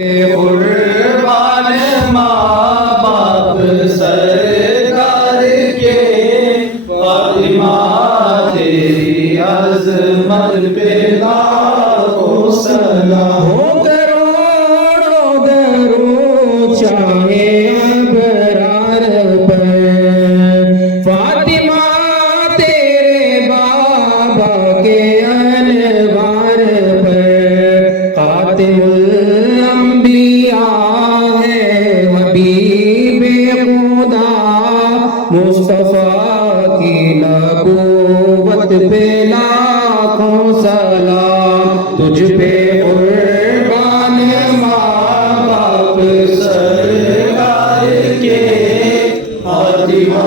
قربان ماں باپ سرکار کے فاطمہ تیری عظمت پہ لاکھوں سلام ہو کروڑوں درود چاہے ابرار پر فاطمہ تیرے بابا کے انوار پر خاتم مصطفیٰ کی نبوت پہ لاکھوں سلام تجھ پہ قربان ماں باپ سرکار کے فاطمہ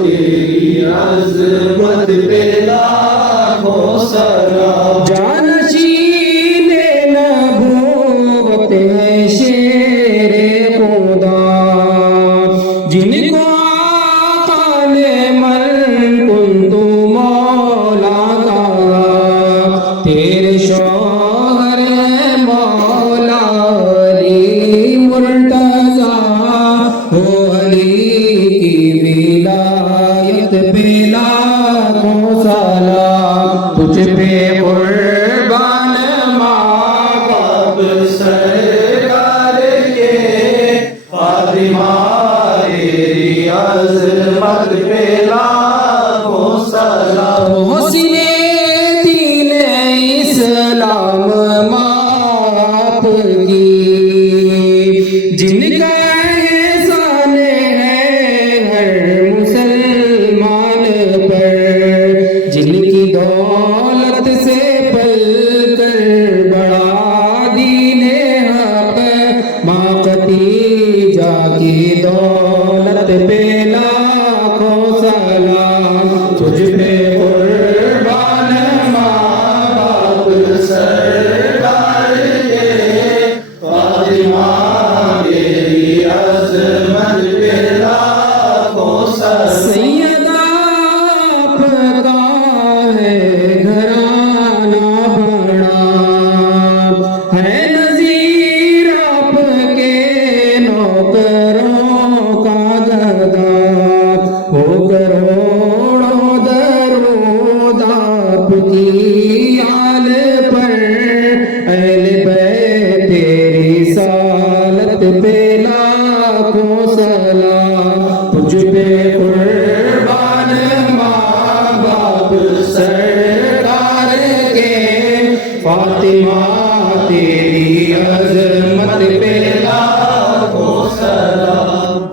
تیری عظمت پہ لاکھوں سلام جانشین نبوت ہے شیر خدا جن کو تیرے شوہر مولا علی مرتضی ہو علی کی ولایت پہ لاکھوں سلام تجھ پہ قربان ماں باپ سرکار کے فاطمہ تیری عظمت پہ لاکھوں سلام اسلام ماپ کی جن کا احسان ہے ہر مسلمان پر جن کی دولت سے پل کر بڑا دین حق ماں خدیجہ کی دولت پہ لاکھوں سلام تجھ پہ سرکار کے فاطمہ تیری عظمت پہ لاکھوں سلام سیدہ آپ کا ہے گھرانہ بڑا ہے نذیر آپ کے نوکروں کا گدا ہو کروڑوں درود آپ کی پہ لاکھوں سلام تجھ پہ قربان ماں باپ سرکار کے فاطمہ تیری